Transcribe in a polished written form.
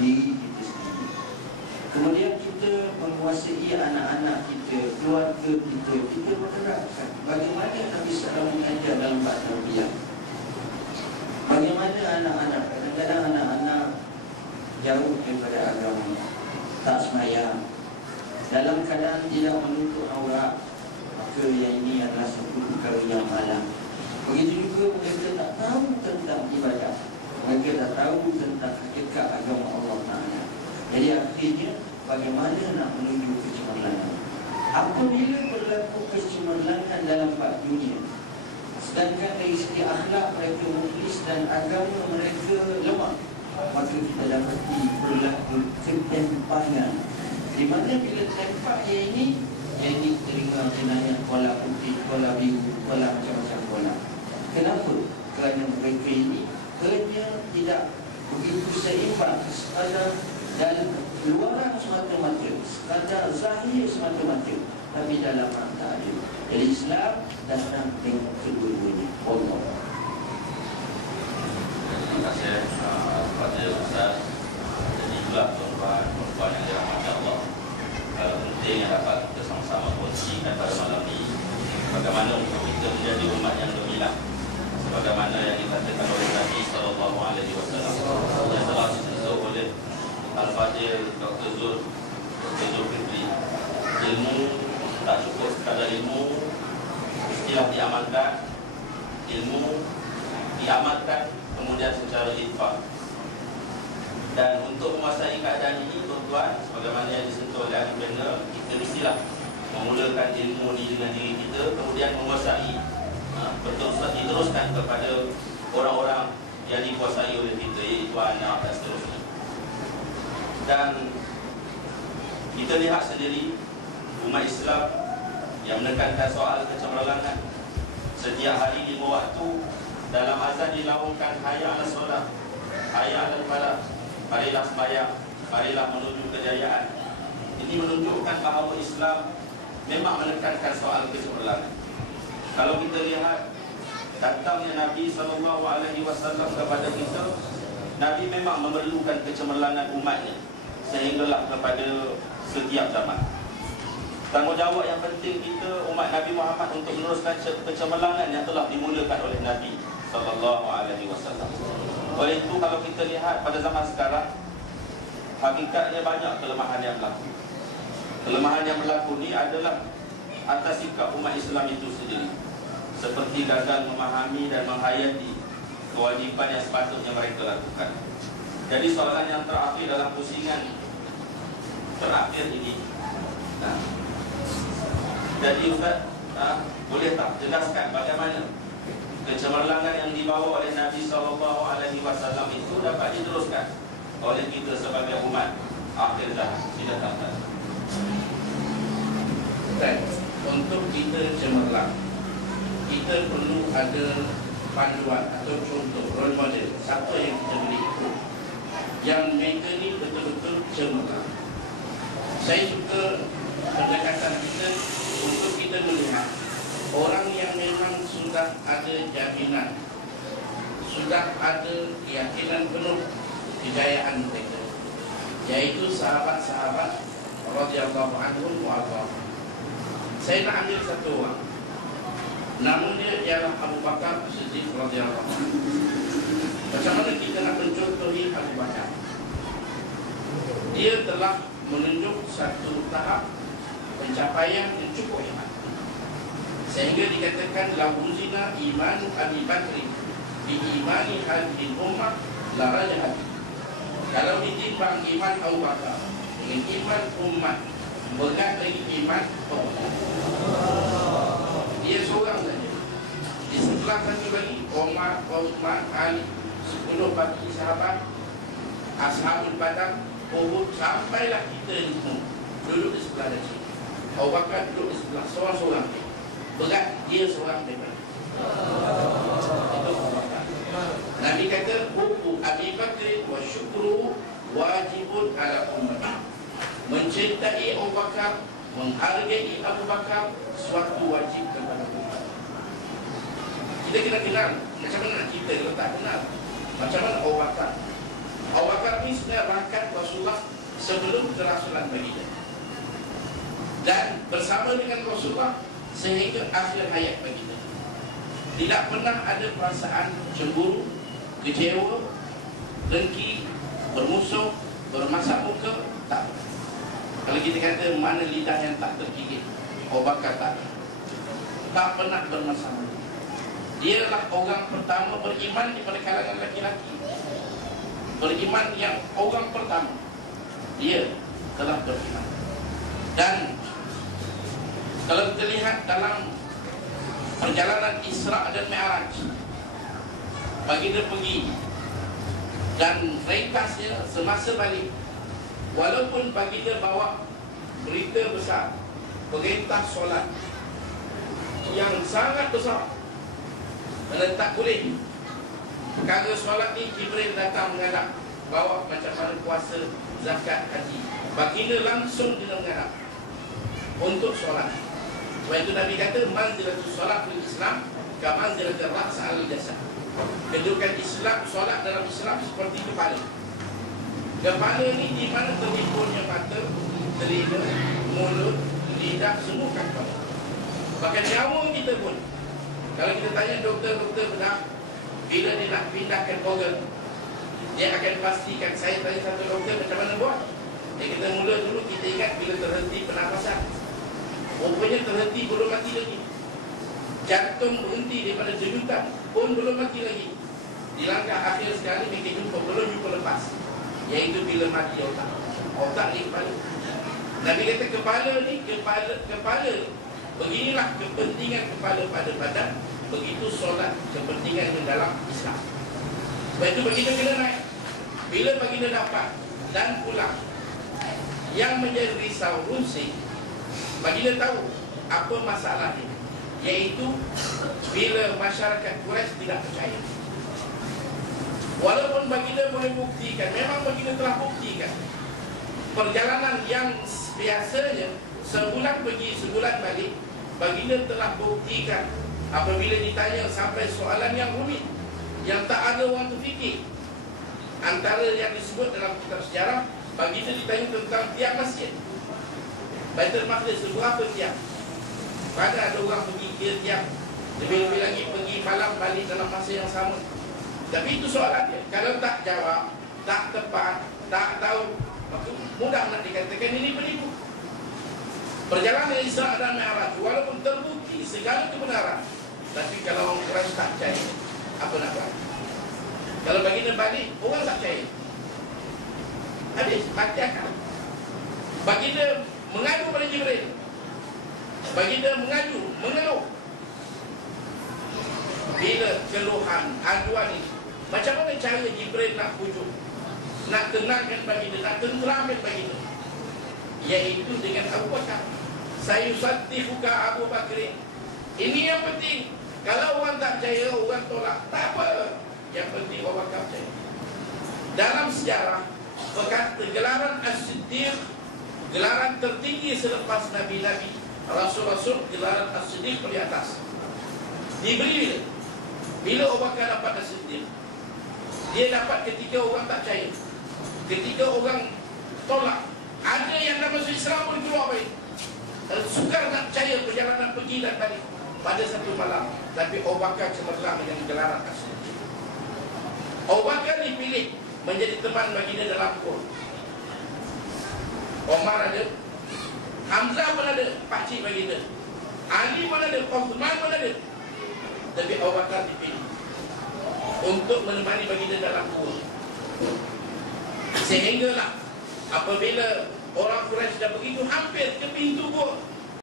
diri kita sendiri. Kemudian kita menguasai anak-anak kita, keluarga kita. Kita menerapkan bagaimana Nabi SAW mengajar dalam bab tarbiyah. Bagaimana anak-anak, kadang-kadang anak-anak jauh daripada agama, tak sembahyang, dalam keadaan tidak menutup aurat, maka yang ini adalah satu perkara yang malang. Begitu juga mereka tak tahu tentang ibadah, mereka tak tahu tentang hakikat agama Allah Ta'ala. Jadi akhirnya bagaimana nak menuju kecemerlangan? Apabila berlaku kecemerlangan dalam bab dunia, sedangkan dari segi akhlak mereka muflis dan agama mereka lemah, maka kita dapati berlaku ketempangan, di mana bila tempat yang ini teringat jenayah kola putih, kola biru, kola macam-macam kola. Kenapa? Kerana mereka ini hanya tidak begitu seimbang sekadar dalam luaran semata-mata, sekadar zahir semata-mata, tapi dalam mata ada. Jadi Islam datang dengan kedua-duanya. Allah. Terima kasih kepada Ustaz. Jadi itulah tuan-tuan yang dirahmati Allah, penting yang dapat kita sama-sama kongsikan pada malam ini, bagaimana untuk kita menjadi umat yang gemilang, sebagaimana yang dikatakan oleh Nabi SAW yang telah disusul oleh Al-Fadhil Dr. Zulkifli. Ilmu tak cukup sekadar ilmu, mestilah diamalkan. Ilmu diamalkan kemudian secara infak. Dan untuk menguasai keadaan ini, tuan-tuan, sebagaimana yang disentuh oleh ahli panel, kita mestilah memulakan ilmu ini dengan diri kita, kemudian menguasai, diteruskan kepada orang-orang yang dikuasai oleh kita, iaitu anak dan seterusnya. Dan kita lihat sendiri umat Islam yang menekankan soal kecemerlangan. Setiap hari 5 waktu dalam azan dilaungkan hayya 'alas solah, hayya 'alal falah, marilah sembahyang, marilah menuju kejayaan. Ini menunjukkan bahawa Islam memang menekankan soal kecemerlangan. Kalau kita lihat datangnya Nabi SAW kepada kita, Nabi memang memerlukan kecemerlangan umatnya sehinggalah kepada setiap zaman. Tanggungjawab yang penting kita umat Nabi Muhammad untuk meneruskan kecemerlangan yang telah dimulakan oleh Nabi SAW. Oleh itu kalau kita lihat pada zaman sekarang, hakikatnya banyak kelemahan yang berlaku. Kelemahan yang berlaku ni adalah atas sikap umat Islam itu sendiri, seperti gagal memahami dan menghayati kewajipan yang sepatutnya mereka lakukan. Jadi soalan yang terakhir dalam pusingan terakhir ini, jadi Ustaz, boleh tak jelaskan bagaimana kecemerlangan yang dibawa oleh Nabi SAW itu dapat diteruskan oleh kita sebagai umat akhir zaman? Silakan. Untuk kita cemerlang, kita perlu ada panduan atau contoh, role model, siapa yang kita boleh ikut, yang mereka ni betul-betul cemerlang. Saya suka pendekatan kita untuk kita melihat orang yang memang sudah ada jaminan, sudah ada keyakinan penuh kejayaan mereka, yaitu sahabat-sahabat radhiyallahu anhum wa ardhahum. Saya nak ambil satu orang, nama dia ialah Abu Bakar Siddiq radhiyallahu anhu. Macam mana kita nak mencontohi Abu Bakar? Dia telah menunjuk satu tahap pencapaian yang cukup hebat, sehingga dikatakan lawuzina imanu Abi Bakri bi imani hadhihi ummah la rajahat. Kalau ditimbang iman Abu Bakar dengan iman umat, berat lagi iman Abu Bakar. Dia seorang saja. Di sebelah satu lagi Umar, Uthman, Ali, 10 bagi sahabat, Ashabul Badar, Uhud, sampailah kita ini semua duduk di sebelah dia. Abu Bakar duduk di sebelah seorang-seorang. Berat dia seorang daripada. Itu Abu Bakar. Nabi kata hubbu Abi Bakr wa syukru wajibun ala ummah. Mencintai Abu Bakar, menghargai Abu Bakar, suatu wajib kepada umat. Kita kena kenal macam mana kita, kalau tak kenal macam mana Abu Bakar. Abu Bakar ni sebenarnya rakat sebelum kerasulan baginda, dan bersama dengan Rasulullah sehingga akhir hayat baginda. Tidak pernah ada perasaan cemburu, kecewa, dengki, bermusuh, bermasak muka, tak. Kalau kita kata mana lidah yang tak tergigit, Abu Bakar tak pernah bermasalah. Dia adalah orang pertama beriman daripada kalangan laki-laki. Beriman yang orang pertama, dia telah beriman. Dan kalau kita lihat dalam perjalanan Isra dan Mi'raj, baginda pergi dan ringkasnya semasa balik, walaupun baginda bawa berita besar, perintah solat yang sangat besar, dan tak boleh perkara solat ni, Jibril datang menghadap, bawa macam mana puasa, zakat, haji, baginda langsung dia menghadap untuk solat. Sebab itu Nabi kata manzilatul solat fil Islam ka manzilatul ra's al jasad. Kedudukan Islam, solat dalam Islam seperti kepala. Kepala ni di mana terhimpunnya mata, telinga, mulut, lidah, semua kat kepala. Bahkan nyawa kita pun, kalau kita tanya doktor-doktor bedah, bila dia nak pindahkan organ, dia akan pastikan. Saya tanya satu doktor macam mana buat. Dia kata mula dulu kita ingat bila terhenti pernafasan, rupanya terhenti belum mati lagi. Jantung berhenti daripada denyutan pun belum mati lagi. Di langkah akhir sekali kita jumpa, belum jumpa lepas, iaitu bila mati otak. Otak ni kepala. Nabi kata kepala ni, kepala beginilah kepentingan kepala pada badan. Begitu solat kepentingan di dalam Islam. Sebab itu baginda kena naik. Bila baginda dapat dan pulang, yang menjadi risau rusing, baginda tahu apa masalahnya, iaitu bila masyarakat Quraisy tidak percaya. Walaupun baginda boleh buktikan, memang baginda telah buktikan, perjalanan yang biasanya sebulan pergi sebulan balik, baginda telah buktikan. Apabila ditanya sampai soalan yang rumit, yang tak ada orang terfikir, antara yang disebut dalam kitab sejarah, baginda ditanya tentang tiang masjid Baitul Maqdis, seberapa tiang. Mana ada orang pergi ke tiang, lebih-lebih lagi pergi malam balik dalam masa yang sama. Tapi itu soalan dia. Kalau tak jawab, tak tepat, tak tahu, maka mudah nak dikatakan ini penipu. Perjalanan Isra dan Mi'raj, walaupun terbukti segala kebenaran, tapi kalau orang Quraisy tak percaya, apa nak buat? Kalau baginda balik, orang tak percaya, habis, mati akal. Baginda mengadu pada Jibril, baginda mengadu, mengeluh. Bila keluhan, aduan ini, macam mana cara Jibril nak pujuk, nak tenangkan baginda, nak tenteramkan baginda, iaitu dengan Abu Bakar. Sayusaddiquka Abu Bakr. Ini yang penting. Kalau orang tak percaya, orang tolak, tak apa. Yang penting Abu Bakar percaya. Dalam sejarah, gelaran As-Siddiq, gelaran tertinggi selepas Nabi-Nabi, Rasul-Rasul, gelaran As-Siddiq paling atas. Diberi bila Abu Bakar dapat As-Siddiq, dia dapat ketika orang tak percaya, ketika orang tolak. Ada yang nak masuk Islam pun keluar baik, sukar nak percaya perjalanan pergi dan balik pada satu malam. Tapi Abu Bakar cemerlang dengan gelaran As-Siddiq. Abu Bakar dipilih menjadi teman baginda dalam Qur'an. Omar ada, Hamzah pun ada, pakcik baginda, Ali pun ada, Uthman pun ada. Tapi Abu Bakar dipilih untuk menemani baginda dalam Qur'an. Sehinggalah apabila orang Quraisy dah begitu hampir ke pintu gua,